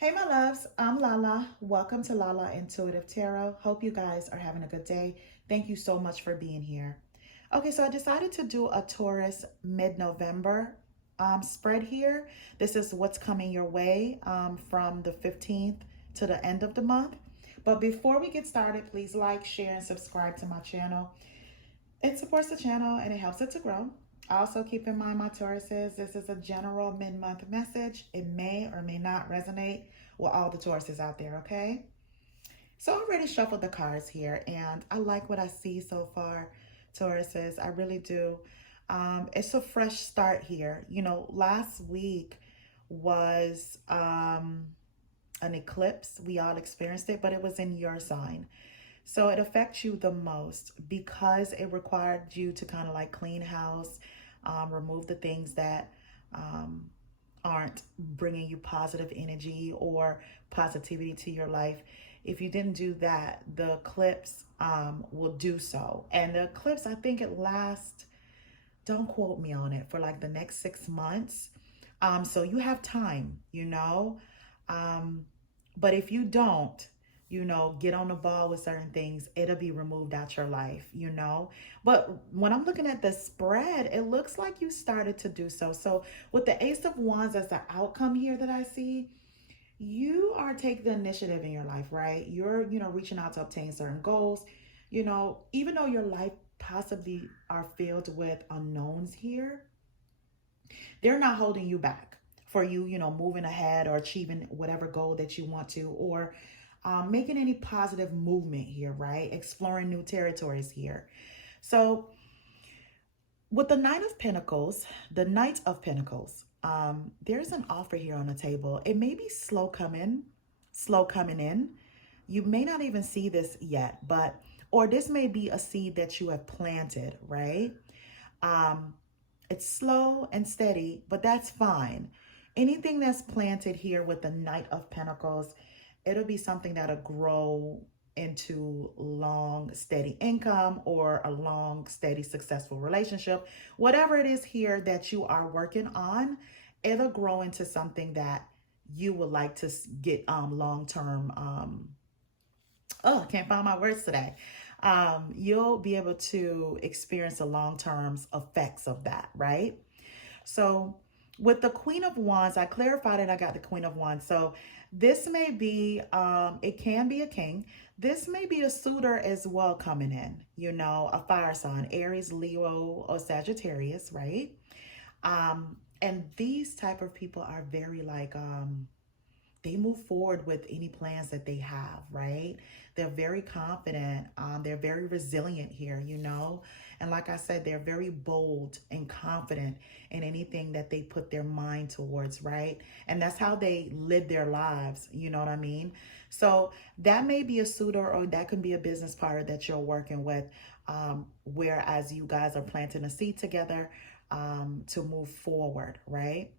Hey, my loves, I'm Lala. Welcome to Lala Intuitive Tarot. Hope you guys are having a good day. Thank you so much for being here. Okay, so I decided to do a Taurus mid-November spread here. This is what's coming your way from the 15th to the end of the month. But before we get started, please like, share, and subscribe to my channel. It supports the channel and it helps it to grow. Also, keep in mind, my Tauruses, this is a general mid-month message. It may or may not resonate with all the Tauruses out there, okay? So I already shuffled the cards here, and I like what I see so far, Tauruses. I really do. It's a fresh start here. You know, last week was an eclipse. We all experienced it, but it was in your sign. So it affects you the most because it required you to kind of like clean house, remove the things that aren't bringing you positive energy or positivity to your life. If you didn't do that, the eclipse will do so. And the eclipse, I think it lasts, don't quote me on it, for like the next 6 months. So you have time, you know. But if you don't, get on the ball with certain things, it'll be removed out your life, you know. But when I'm looking at the spread, it looks like you started to do so. So with the Ace of Wands as the outcome here that I see, you are taking the initiative in your life, right? You're, reaching out to obtain certain goals. Even though your life possibly are filled with unknowns here, they're not holding you back for you, moving ahead or achieving whatever goal that you want to, or making any positive movement here, right? Exploring new territories here. So with the Knight of Pentacles, there's an offer here on the table. It may be slow coming in. You may not even see this yet, or this may be a seed that you have planted, right? It's slow and steady, but that's fine. Anything that's planted here with the Knight of Pentacles, it'll be something that'll grow into long, steady income or a long, steady, successful relationship. Whatever it is here that you are working on, it'll grow into something that you would like to get long-term. I can't find my words today. You'll be able to experience the long-term effects of that, right? So with the Queen of Wands, I clarified it. I got the Queen of Wands. So this may be, it can be a king. This may be a suitor as well coming in, a fire sign, Aries, Leo, or Sagittarius, right? And these type of people are very like, they move forward with any plans that they have, right? They're very confident. They're very resilient here, And like I said, they're very bold and confident in anything that they put their mind towards, right? And that's how they live their lives, you know what I mean? So that may be a suitor, or that can be a business partner that you're working with, whereas you guys are planting a seed together to move forward, right?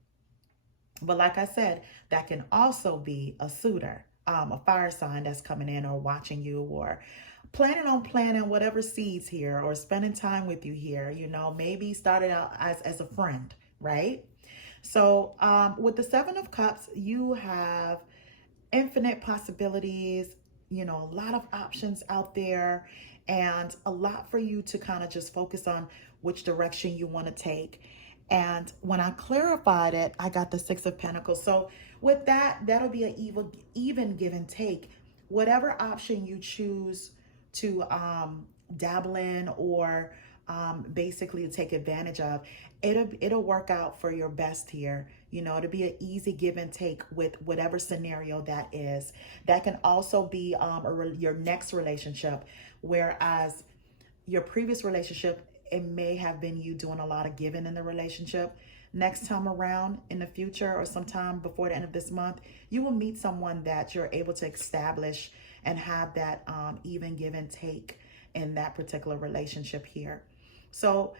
But like I said, that can also be a suitor, a fire sign that's coming in or watching you, or planning on planting whatever seeds here, or spending time with you here, maybe started out as a friend, right? So with the Seven of Cups, you have infinite possibilities, a lot of options out there, and a lot for you to kind of just focus on which direction you want to take. And when I clarified it, I got the Six of Pentacles. So with that, that'll be an even give and take. Whatever option you choose to dabble in, or basically to take advantage of, it'll work out for your best here. It'll be an easy give and take with whatever scenario that is. That can also be your next relationship, whereas your previous relationship, it may have been you doing a lot of giving in the relationship. Next time around in the future, or sometime before the end of this month, you will meet someone that you're able to establish and have that even give and take in that particular relationship here. So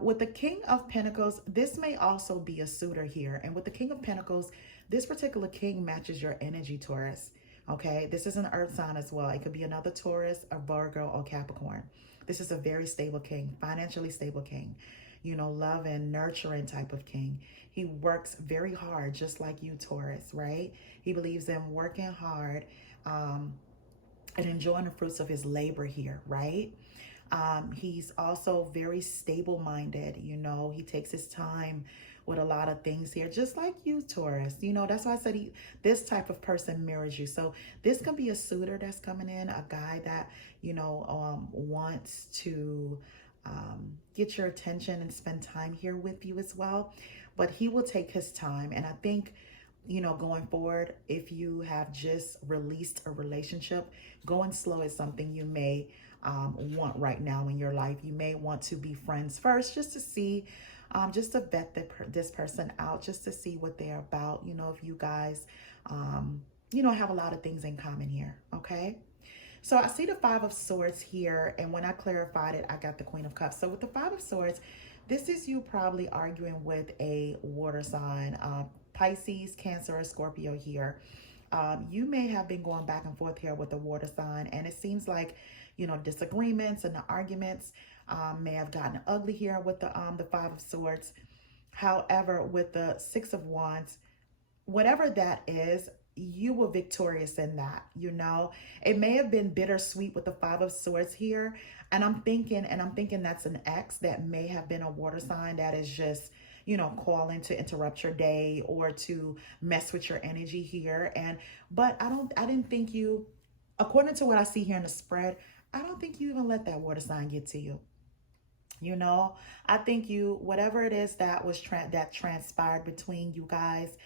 with the King of Pentacles, this may also be a suitor here. And with the King of Pentacles, this particular king matches your energy, Taurus. Okay, this is an earth sign as well. It could be another Taurus, a Virgo, or Capricorn. This is a very stable king, financially stable king. loving, nurturing type of king. He works very hard, just like you, Taurus, right? He believes in working hard and enjoying the fruits of his labor here, right? He's also very stable minded. He takes his time with a lot of things here, just like you, Taurus. That's why I said this type of person mirrors you. So this can be a suitor that's coming in, a guy that, wants to get your attention and spend time here with you as well. But he will take his time. And I think, going forward, if you have just released a relationship, going slow is something you may want right now in your life. You may want to be friends first, just to see, just to vet this person out, just to see what they're about. If you guys, have a lot of things in common here. Okay. So I see the Five of Swords here. And when I clarified it, I got the Queen of Cups. So with the Five of Swords, this is you probably arguing with a water sign, Pisces, Cancer, or Scorpio here. You may have been going back and forth here with the water sign, and it seems like, disagreements and the arguments may have gotten ugly here with the Five of Swords. However, with the Six of Wands, whatever that is, you were victorious in that. It may have been bittersweet with the Five of Swords here, and I'm thinking that's an ex that may have been a water sign that is just, calling to interrupt your day or to mess with your energy here. But I didn't think you, according to what I see here in the spread, I don't think you even let that water sign get to you. I think whatever it is that was that transpired between you guys,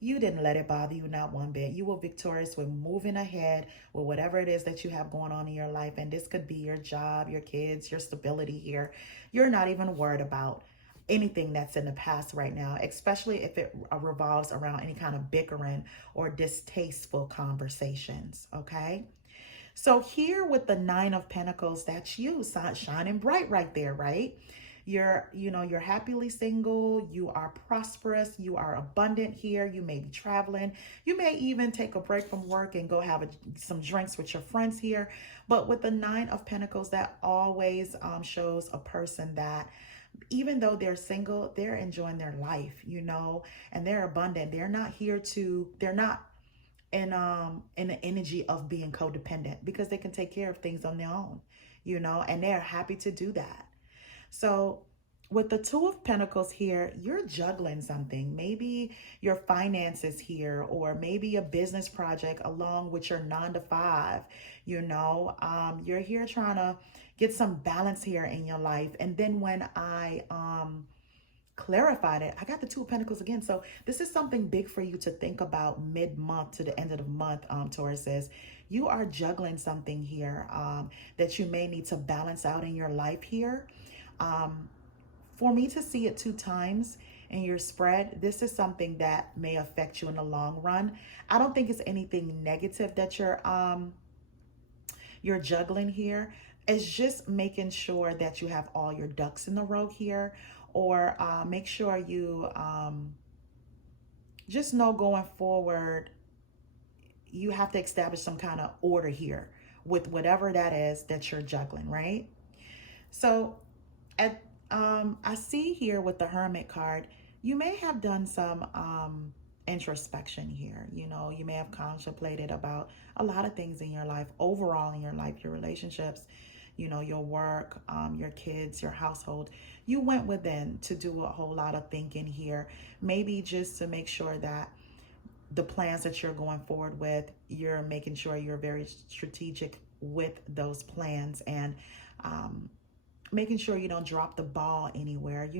you didn't let it bother you, not one bit. You were victorious with moving ahead with whatever it is that you have going on in your life. And this could be your job, your kids, your stability here. You're not even worried about anything that's in the past right now, especially if it revolves around any kind of bickering or distasteful conversations. Okay. So here with the Nine of Pentacles, that's you, shining bright right there, right? You're happily single, you are prosperous, you are abundant here, you may be traveling, you may even take a break from work and go have some drinks with your friends here. But with the Nine of Pentacles, that always shows a person that even though they're single, they're enjoying their life, and they're abundant. They're not in the energy of being codependent, because they can take care of things on their own, and they're happy to do that. So with the Two of Pentacles here, you're juggling something, maybe your finances here, or maybe a business project along with your 9 to 5, you're here trying to get some balance here in your life. And then when I clarified it, I got the Two of Pentacles again. So this is something big for you to think about mid-month to the end of the month. Taurus says you are juggling something here that you may need to balance out in your life here. For me to see it 2 times in your spread, this is something that may affect you in the long run. I don't think it's anything negative that you're juggling here. It's just making sure that you have all your ducks in the row here, or make sure you just know going forward, you have to establish some kind of order here with whatever that is that you're juggling, right? So I see here with the Hermit card, you may have done some introspection here. You may have contemplated about a lot of things in your life, overall in your life, your relationships, your work, your kids, your household. You went within to do a whole lot of thinking here, maybe just to make sure that the plans that you're going forward with, you're making sure you're very strategic with those plans, and making sure you don't drop the ball anywhere,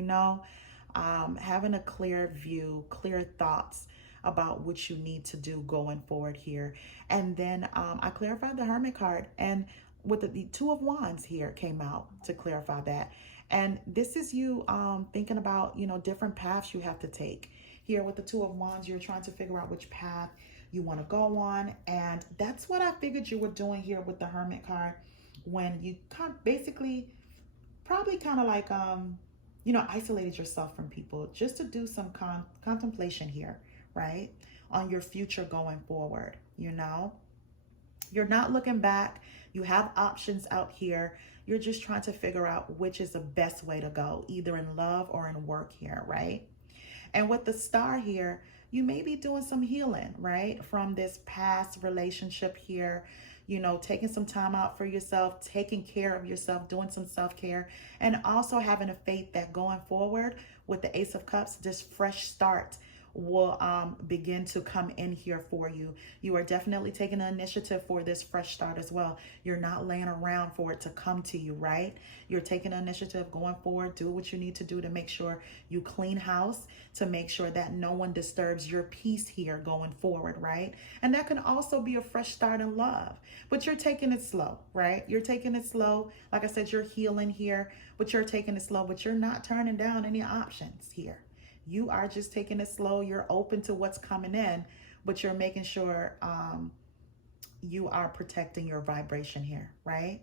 having a clear view, clear thoughts about what you need to do going forward here. And then I clarified the Hermit card, and with the Two of Wands here came out to clarify that. And this is you thinking about, different paths you have to take. Here with the Two of Wands, you're trying to figure out which path you want to go on. And that's what I figured you were doing here with the Hermit card, when you basically probably kind of like, isolated yourself from people just to do some contemplation here, right? On your future going forward, You're not looking back. You have options out here. You're just trying to figure out which is the best way to go, either in love or in work here, right? And with the star here, you may be doing some healing, right? From this past relationship here, you know, taking some time out for yourself, taking care of yourself, doing some self-care, and also having a faith that going forward with the Ace of Cups, this fresh start will begin to come in here for you. You are definitely taking the initiative for this fresh start as well. You're not laying around for it to come to you, right? You're taking the initiative, going forward, do what you need to do to make sure you clean house, to make sure that no one disturbs your peace here going forward, right? And that can also be a fresh start in love, but you're taking it slow, right? You're taking it slow. Like I said, you're healing here, but you're taking it slow, but you're not turning down any options here. You are just taking it slow. You're open to what's coming in, but you're making sure you are protecting your vibration here, right?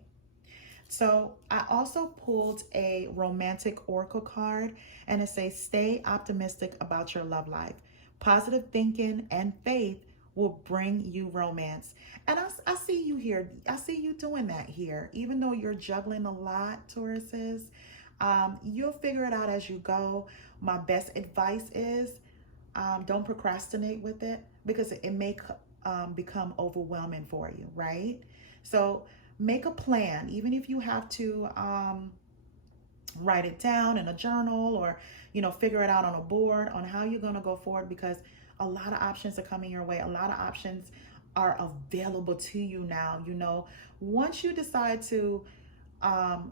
So I also pulled a romantic oracle card, and it says, stay optimistic about your love life. Positive thinking and faith will bring you romance. And I see you here. I see you doing that here. Even though you're juggling a lot, Tauruses, you'll figure it out as you go. My best advice is don't procrastinate with it, because it may become overwhelming for you, right? So make a plan, even if you have to write it down in a journal, or, you know, figure it out on a board on how you're going to go forward, because a lot of options are coming your way. A lot of options are available to you now. You know, once you decide to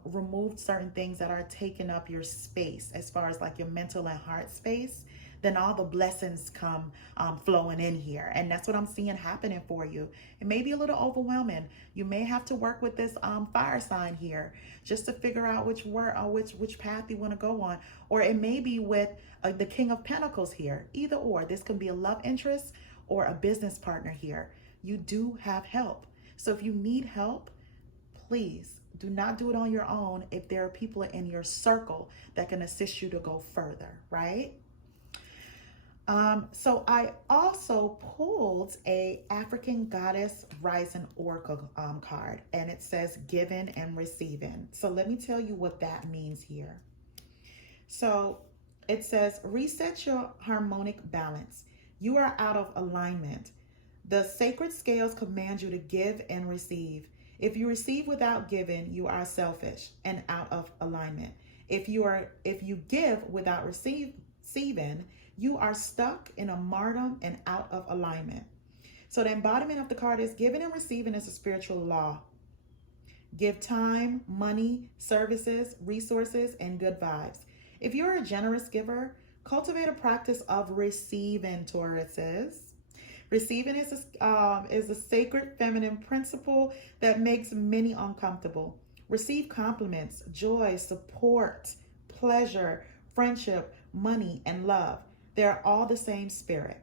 remove certain things that are taking up your space, as far as like your mental and heart space, then all the blessings come flowing in here. And that's what I'm seeing happening for you. It may be a little overwhelming. You may have to work with this fire sign here just to figure out which path you want to go on. Or it may be with the King of Pentacles here. Either or. This can be a love interest or a business partner here. You do have help. So if you need help, please do not do it on your own if there are people in your circle that can assist you to go further, right? So I also pulled a African Goddess Rising Oracle card, and it says giving and receiving. So let me tell you what that means here. So it says, reset your harmonic balance. You are out of alignment. The sacred scales command you to give and receive. If you receive without giving, you are selfish and out of alignment. If you give without receiving, you are stuck in a martyrdom and out of alignment. So the embodiment of the card is giving and receiving is a spiritual law. Give time, money, services, resources, and good vibes. If you're a generous giver, cultivate a practice of receiving, Tauruses. Receiving is a sacred feminine principle that makes many uncomfortable. Receive compliments, joy, support, pleasure, friendship, money, and love. They're all the same spirit.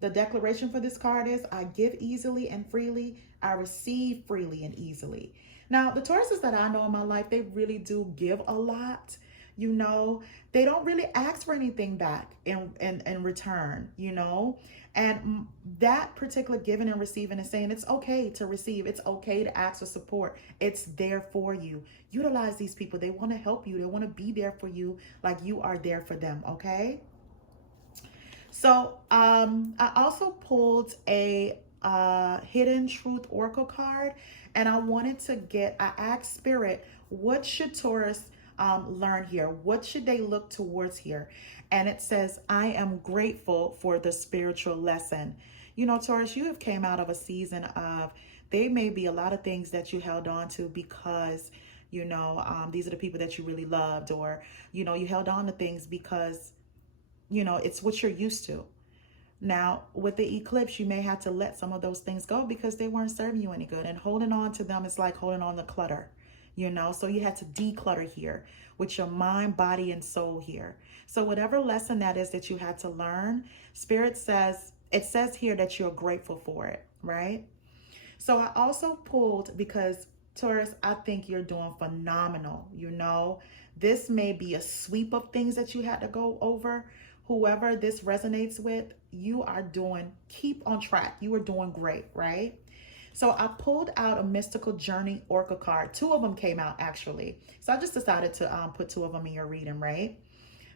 The declaration for this card is, I give easily and freely. I receive freely and easily. Now, the Tauruses that I know in my life, they really do give a lot. You know, they don't really ask for anything back in return, you know. And that particular giving and receiving is saying it's okay to receive. It's okay to ask for support. It's there for you. Utilize these people. They want to help you. They want to be there for you like you are there for them, okay? So I also pulled a Hidden Truth Oracle card, and I asked Spirit, what should Taurus learn here? What should they look towards here? And it says, I am grateful for the spiritual lesson. You know, Taurus, you have came out of a season of, there may be a lot of things that you held on to because, you know, these are the people that you really loved, or, you know, you held on to things because, you know, it's what you're used to. Now, with the eclipse, you may have to let some of those things go because they weren't serving you any good. And holding on to them is like holding on to clutter, you know. So you had to declutter here with your mind, body, and soul here. So whatever lesson that is that you had to learn, Spirit says, it says here that you're grateful for it, right? So I also pulled, because Taurus, I think you're doing phenomenal, you know. This may be a sweep of things that you had to go over. Whoever this resonates with, you are doing, keep on track. You are doing great, right? So I pulled out a mystical journey oracle card. Two of them came out actually. So I just decided to put two of them in your reading, right?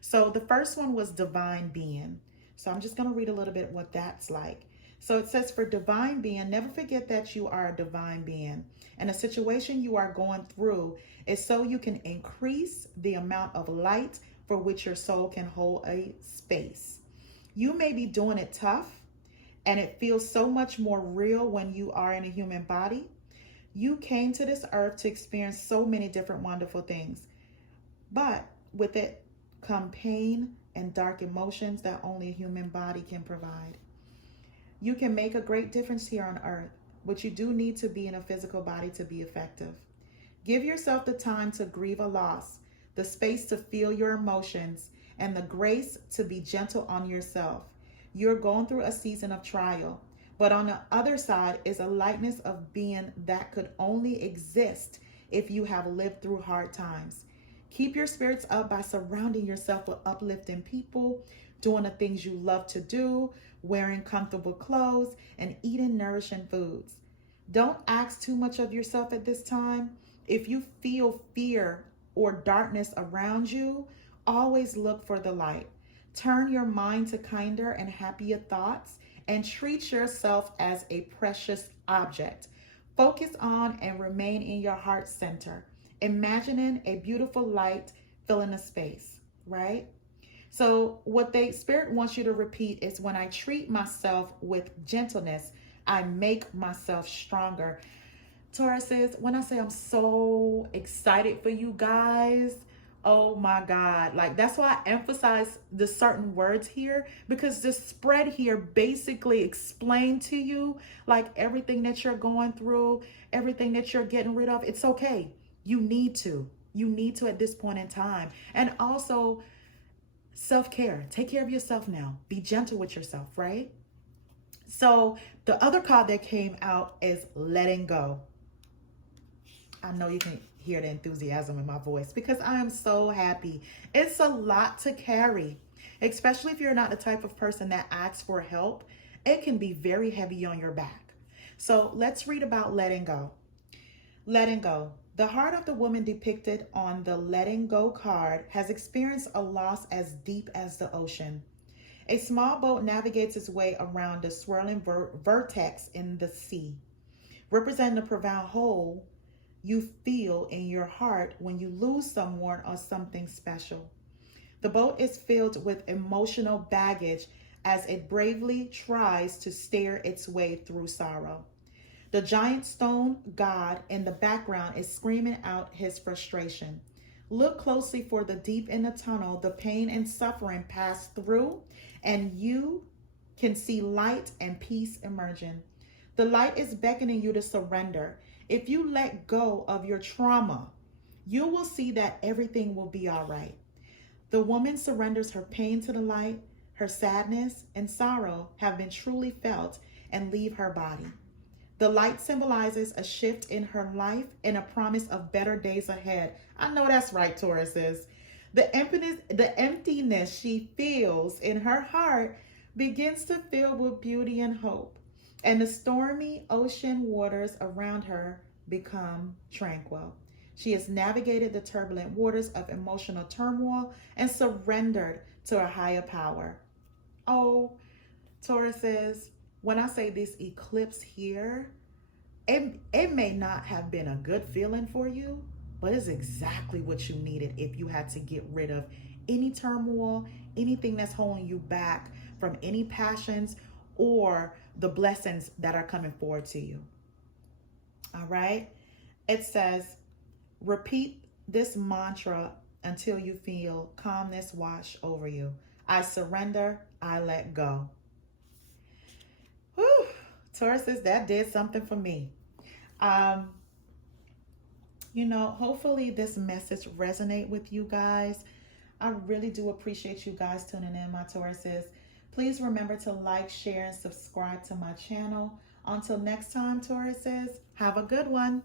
So the first one was divine being. So I'm just going to read a little bit what that's like. So it says, for divine being, never forget that you are a divine being. And a situation you are going through is so you can increase the amount of light for which your soul can hold a space. You may be doing it tough, and it feels so much more real when you are in a human body. You came to this earth to experience so many different wonderful things, but with it come pain and dark emotions that only a human body can provide. You can make a great difference here on earth, but you do need to be in a physical body to be effective. Give yourself the time to grieve a loss, the space to feel your emotions, and the grace to be gentle on yourself. You're going through a season of trial, but on the other side is a lightness of being that could only exist if you have lived through hard times. Keep your spirits up by surrounding yourself with uplifting people, doing the things you love to do, wearing comfortable clothes, and eating nourishing foods. Don't ask too much of yourself at this time. If you feel fear or darkness around you, always look for the light. Turn your mind to kinder and happier thoughts and treat yourself as a precious object. Focus on and remain in your heart center, imagining a beautiful light filling a space, right? So what the Spirit wants you to repeat is, when I treat myself with gentleness, I make myself stronger. Tauruses, when I say I'm so excited for you guys, oh my God. Like, that's why I emphasize the certain words here, because the spread here basically explain to you, like, everything that you're going through, everything that you're getting rid of, it's okay. You need to at this point in time. And also self-care. Take care of yourself now. Be gentle with yourself, right? So the other card that came out is letting go. I know you can hear the enthusiasm in my voice because I am so happy. It's a lot to carry, especially if you're not the type of person that asks for help. It can be very heavy on your back. So let's read about letting go. Letting go. The heart of the woman depicted on the letting go card has experienced a loss as deep as the ocean. A small boat navigates its way around the swirling vortex in the sea, representing the profound hole you feel in your heart when you lose someone or something special. The boat is filled with emotional baggage as it bravely tries to steer its way through sorrow. The giant stone god in the background is screaming out his frustration. Look closely for the deep in the tunnel, the pain and suffering pass through, and you can see light and peace emerging. The light is beckoning you to surrender. If you let go of your trauma, you will see that everything will be all right. The woman surrenders her pain to the light. Her sadness and sorrow have been truly felt and leave her body. The light symbolizes a shift in her life and a promise of better days ahead. I know that's right, Tauruses. The emptiness she feels in her heart begins to fill with beauty and hope, and the stormy ocean waters around her become tranquil. She has navigated the turbulent waters of emotional turmoil and surrendered to a higher power. Oh, Tauruses, when I say this eclipse here, it may not have been a good feeling for you, but it's exactly what you needed if you had to get rid of any turmoil, anything that's holding you back from any passions or the blessings that are coming forward to you. All right. It says, repeat this mantra until you feel calmness wash over you. I surrender, I let go. Whew, Tauruses, that did something for me. Hopefully this message resonate with you guys. I really do appreciate you guys tuning in, my Tauruses. Please remember to like, share, and subscribe to my channel. Until next time, Tauruses, have a good one.